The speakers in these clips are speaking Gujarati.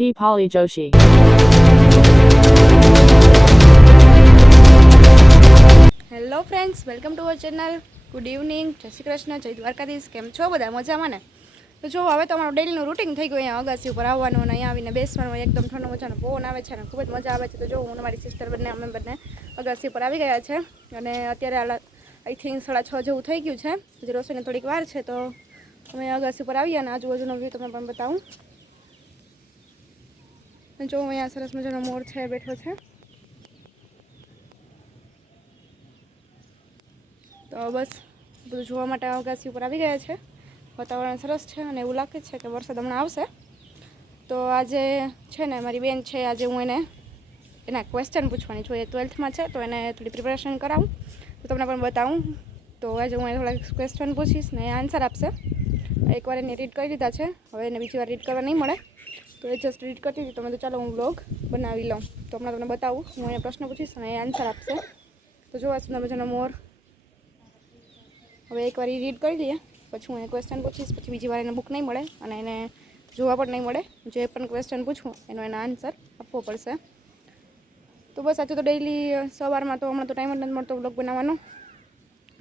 Deepali Joshi. Hello friends, welcome to our channel. Good evening, જય શ્રી કૃષ્ણ, જય દ્વારકાધીશ. કેમ છો બધા? મજામાં ને? તો જો હવે તો અમારું ડેલીનું રૂટીન થઈ ગયું. અહીંયા અગાસી ઉપર આવવાનું અને અહીંયા આવીને બેસવાનું. એકદમ ઠંડો મજાનો પવન આવે છે અને ખૂબ જ મજા આવે છે. તો જો હું મારી સિસ્ટર બંને અમે બંને અગાસી ઉપર આવી ગયા છે અને અત્યારે આઈ થિંક 6:30 જેવું થઈ ગયું છે. હજી રસોઈને થોડીક વાર છે તો અમે અગાસી ઉપર આવીએ અને આજુબાજુનો વ્યૂ તમને પણ બતાવું. જો અહીંયા સરસ મજાનો મોર છે, બેઠો છે. તો બસ બધું જોવા માટે અગાસી ઉપર આવી ગયા છે. વાતાવરણ સરસ છે અને એવું લાગે છે કે વરસાદ હમણાં આવશે. તો આજે છે ને મારી બેન છે, આજે હું એના ક્વેશ્ચન પૂછવાની છું. એ 12th છે તો એને થોડી પ્રિપેરેશન કરાવું તો તમને પણ બતાવું. તો આજે હું એને થોડા ક્વેશ્ચન પૂછીશ ને એ આન્સર આપશે. એકવાર એને રીડ કરી લીધા છે, હવે એને બીજી વાર રીડ કરવા નહીં મળે. તો એ જસ્ટ રીડ કરતી હતી તો મેં તો ચાલો હું વ્લોગ બનાવી લઉં. તો હમણાં તમને બતાવું, હું એને પ્રશ્ન પૂછીશ અને એ આન્સર આપશે. તો જોવા સુંદર મજાનો મોર. હવે એકવાર રીડ કરી લઈએ, પછી હું એને ક્વેશ્ચન પૂછીશ. પછી બીજી વાર એને બુક નહીં મળે અને એને જોવા પણ નહીં મળે. જે પણ ક્વેશ્ચન પૂછું એનો એના આન્સર આપવો પડશે. તો બસ આજે તો ડેઈલી સવારમાં તો હમણાં તો ટાઈમ જ નથી મળતો વ્લોગ બનાવવાનો.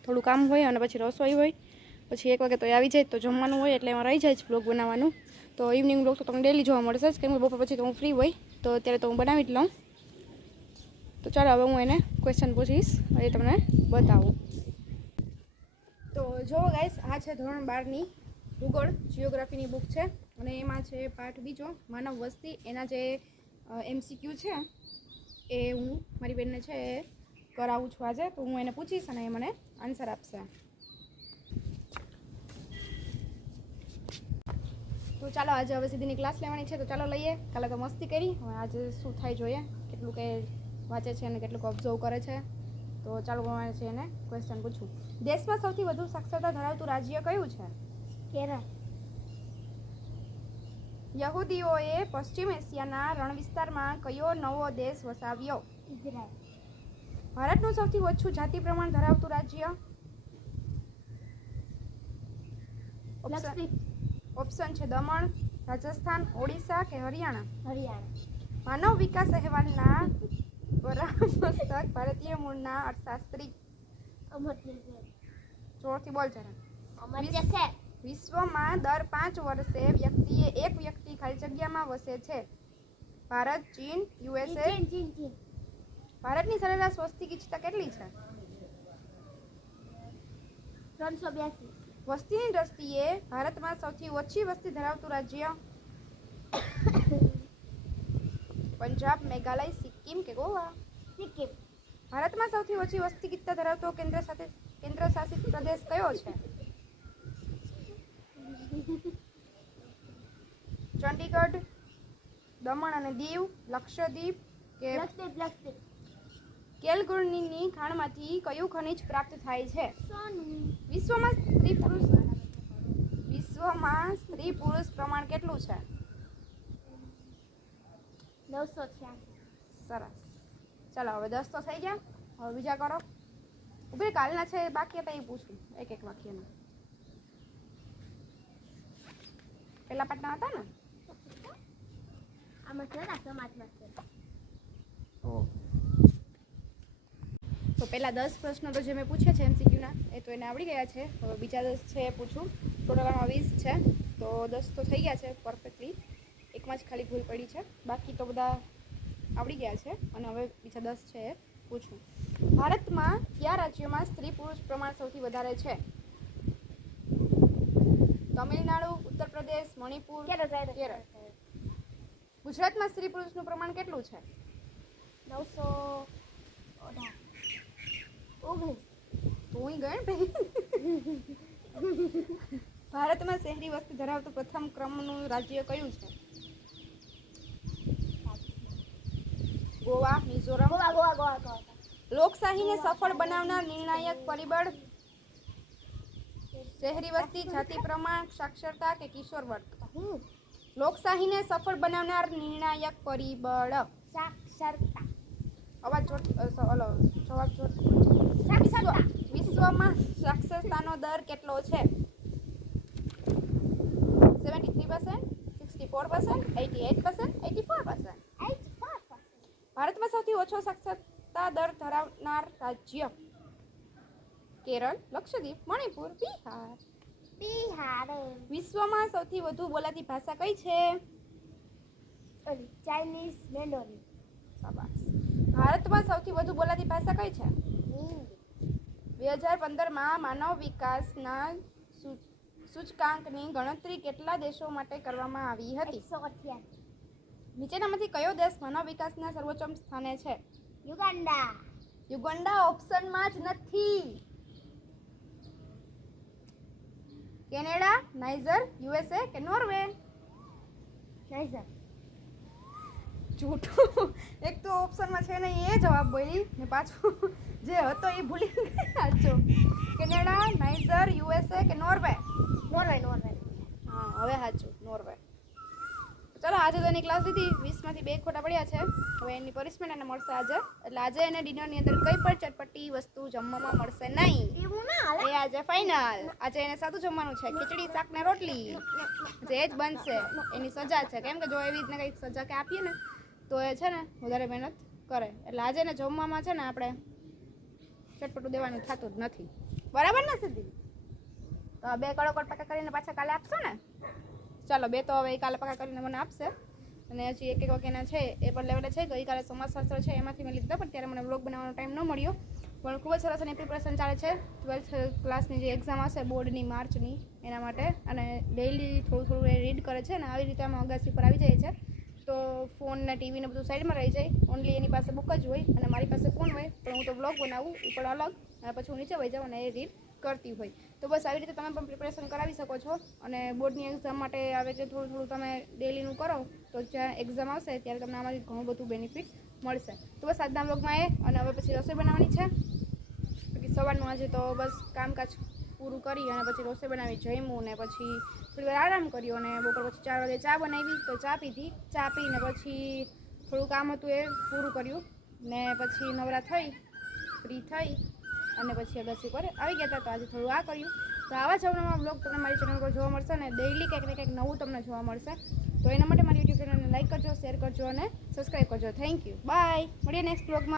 થોડું કામ હોય અને પછી રસોઈ હોય, પછી 1 વાગે તો એ આવી જાય તો જમવાનું હોય, એટલે એમાં રહી જાય છે વ્લોગ બનાવવાનું. તો ઇવનિંગ વ્લોગ તો તમને ડેલી જોવા મળશે જ, કેમ કે બપોર પછી તો હું ફ્રી હોય તો અત્યારે તો હું બનાવી જ લઉં. તો ચાલો હવે હું એને ક્વેશ્ચન પૂછીશ, એ તમને બતાવું. તો જો ગાઈસ, આ છે ધોરણ 12ની ભૂગોળ જિયોગ્રાફીની બુક છે અને એમાં છે પાઠ બીજો માનવ વસ્તી. એના જે MCQ છે એ હું મારી બેનને છે એ કરાવું છું આજે. તો હું એને પૂછીશ અને એ મને આન્સર આપશે. તો ચાલો આજે હવે સીધીની ક્લાસ લેવાની છે, તો ચાલો લઈએ. કાલે તો મસ્તી કરી, હવે આજે શું થાય જોઈએ, કેટલું કે વાંચે છે અને કેટલું ઓબ્ઝર્વ કરે છે. તો ચાલો હું છે એને ક્વેશ્ચન પૂછું. દેશમાં સૌથી વધુ સાક્ષરતા ધરાવતું રાજ્ય કયું છે? કેરળ. યહૂદીઓએ પશ્ચિમ એશિયાના રણ વિસ્તારમાં કયો નવો દેશ વસાવ્યો? ઇઝરાયલ. ભારતનું સૌથી ઓછું જાતિ પ્રમાણ ધરાવતું રાજ્ય? ઓપ્શન છે દમણ, રાજસ્થાન, ઓડિશા કે હરિયાણા? હરિયાણા. માનવ વિકાસ અહેવાલના પરામર્શક ભારતીય મૂળના અર્થશાસ્ત્રી? અમર્ત્ય સેન. જોરથી બોલ જરા. અમર્ત્ય સેન. વિશ્વમાં દર 5 વર્ષે એક વ્યક્તિ ખાલી જગ્યામાં વસે છે? ભારત, ચીન, USA? ચીન. ભારતની સરેરાશ વસ્તી ગીચતા કેટલી છે? 382. વસ્તીની દ્રષ્ટિએ ભારતમાં સૌથી ઓછી વસ્તી ધરાવતું રાજ્ય? પંજાબ, મેઘાલય, સિક્કિમ કે ગોવા? સિક્કિમ. ભારતમાં સૌથી ઓછી વસ્તી ગીચતા ધરાવતો કેન્દ્ર શાસિત પ્રદેશ કયો છે? ચંડીગઢ, દમણ અને દીવ, લક્ષદ્વીપ કે? લક્ષદ્વીપ. કેલગુરની ખાણમાંથી કયું ખનિજ પ્રાપ્ત થાય છે? સોનું. વિશ્વમાં સ્ત્રી પુરુષ પ્રમાણ કેટલું છે? 986. સરસ. ચાલો હવે 10 તો થઈ ગયા. હવે બીજા કરો. ઉભી કાલના છે બાકી હતા એ પૂછું, એક વાક્યના. પેલા પાટના હતા ને? આમાં છે ને સમાજમાં છે. તો પહેલા 10 પ્રશ્નો તો જે મેં પૂછ્યા છે MCQના એ તો એને આવડી ગયા છે. હવે બીજા 10 છે એ પૂછું. ટોટલમાં 20 છે તો 10 તો થઈ ગયા છે પરફેક્ટલી. એકમાં જ ખાલી ભૂલ પડી છે, બાકી તો બધા આવડી ગયા છે. અને હવે બીજા 10 છે એ પૂછું. ભારતમાં કયા રાજ્યોમાં સ્ત્રી પુરુષ પ્રમાણ સૌથી વધારે છે? તમિલનાડુ, ઉત્તર પ્રદેશ, મણિપુર, કેરળ? ગુજરાતમાં સ્ત્રી પુરુષનું પ્રમાણ કેટલું છે? 918. તું ગણ ભારતમાં શહેરી વસ્તી ધરાવતું પ્રથમ ક્રમનું રાજ્ય કયું છે? ગોવા, મિઝોરમ? ગોવા. લોકશાહીને સફળ બનાવનાર નિર્ણાયક પરિબળ? શહેરી વસ્તી, જાતિ પ્રમાણ, સાક્ષરતા કે કિશોર વર્ગ? લોકશાહીને સફળ બનાવનાર નિર્ણાયક પરિબળ? સાક્ષરતા. અવાજ જવાબ વિશ્વમાં સાક્ષરતાનો દર કેટલો છે? 73%, 60%, 84%, 88%, 84%. 84%. ભારતમાં સૌથી ઓછો સાક્ષરતા દર ધરાવનાર રાજ્ય કેરળ, લક્ષદ્વીપ, મણિપુર, બિહાર. બિહાર. વિશ્વમાં સૌથી વધુ બોલાતી ભાષા કઈ છે? ચાઇનીઝ મેન્ડોરી. શાબાશ. ભારતમાં સૌથી વધુ બોલાતી ભાષા કઈ છે? હિન્દી. 2015માં માનવ વિકાસના સૂચકાંકની ગણતરી કેટલા દેશો માટે કરવામાં આવી હતી? 188. નીચેનામાંથી કયો દેશ માનવ વિકાસના સર્વોચ્ચ સ્થાને છે? યુગાન્ડા. યુગાન્ડા ઓપ્શનમાં જ નથી. કેનેડા, નાઇજર, યુએસએ કે નોર્વે? નાઇજર. જૂઠું. એક તો ઓપ્શનમાં છે ને એ જવાબ બોલી ને પાછું જે હતો એ ભૂલી સાચો. કેનેડા, નાઇજર, યુએસએ કે નોર્વે? નોર્વે. નોર્વે. હા હવે સાચું નોર્વે. ચાલો આજે તો એની ક્લાસ લીધી 20માંથી 2 ખોટા પડ્યા છે. હવે એની પનિશમેન્ટ એને મળશે આજે. એટલે આજે એને ડિનરની અંદર કંઈ પણ ચટપટી વસ્તુ જમવામાં મળશે નહીં. એવું ના હાલે. એ આજે ફાઇનલ. આજે એને સાદું જમવાનું છે, ખીચડી, શાક ને રોટલી. જે જ બનશે એની સજા છે. કેમ કે જો એવી રીતના કંઈક સજા કે આપીએ ને તો એ છે ને વધારે મહેનત કરે. એટલે આજે એને જમવામાં છે ને આપણે ચટપટું દેવાનું થતું જ નથી. બરાબર ને સિદ્ધિ? તો આ 2 કડોકડ પાકા કરીને પાછા કાલે આપશો ને? ચાલો 2 તો હવે કાલે પાકા કરીને મને આપશે. અને હજી એક વાગ્યાના છે એ પણ લેવલે છે. ગઈકાલે સમાજશાસ્ત્ર છે એમાંથી મેં લીધા, પણ ત્યારે મને વ્લોગ બનાવવાનો ટાઈમ ન મળ્યો. પણ ખૂબ જ સરસ એની પ્રિપરેશન ચાલે છે 12th ક્લાસની જે એક્ઝામ આવશે બોર્ડની માર્ચની એના માટે. અને ડેઈલી થોડું એ રીડ કરે છે. અને આવી રીતે આમાં અગાસી પર આવી જાય છે તો ફોન ને ટીવી ને બધું સાઈડમાં રહી જાય. ઓનલી એની પાસે બુક જ હોય અને મારી પાસે ફોન હોય, પણ હું તો વ્લોગ બનાવું એ પણ અલગ. અને પછી હું નીચે વહી જાઉં અને એ રીડ કરતી હોય. તો બસ આવી રીતે તમે પણ પ્રિપરેશન કરાવી શકો છો. અને બોર્ડની એક્ઝામ માટે આવી રીતે થોડું તમે ડેલીનું કરો તો જ્યાં એક્ઝામ આવશે ત્યારે તમને આમાંથી ઘણું બધું બેનિફિટ મળશે. તો બસ આજના વ્લોગમાં અને હવે પછી રસોઈ બનાવવાની છે. બાકી સવારનું આજે તો બસ કામકાજ પૂરું કરી અને પછી રસોઈ બનાવી, જમ્યું ને પછી થોડી વાર આરામ કર્યો. અને બપોર પછી 4 વાગે ચા બનાવી તો ચા પીધી. ચા પીને પછી થોડું કામ હતું એ પૂરું કર્યું ને પછી નવરા થઈ ફ્રી થઈ અને પછી અગાસી પર આવી ગયા હતા. તો આજે થોડું આ કર્યું. તો આવા જ અવનવા બ્લોગ તમને મારી ચેનલ પર જોવા મળશે અને ડેઈલી કંઈક ને કંઈક નવું તમને જોવા મળશે. તો એના માટે મારી યુટ્યુબ ચેનલને લાઈક કરજો, શેર કરજો અને સબસ્ક્રાઈબ કરજો. Thank you. બાય. મળીએ નેક્સ્ટ બ્લોગમાં.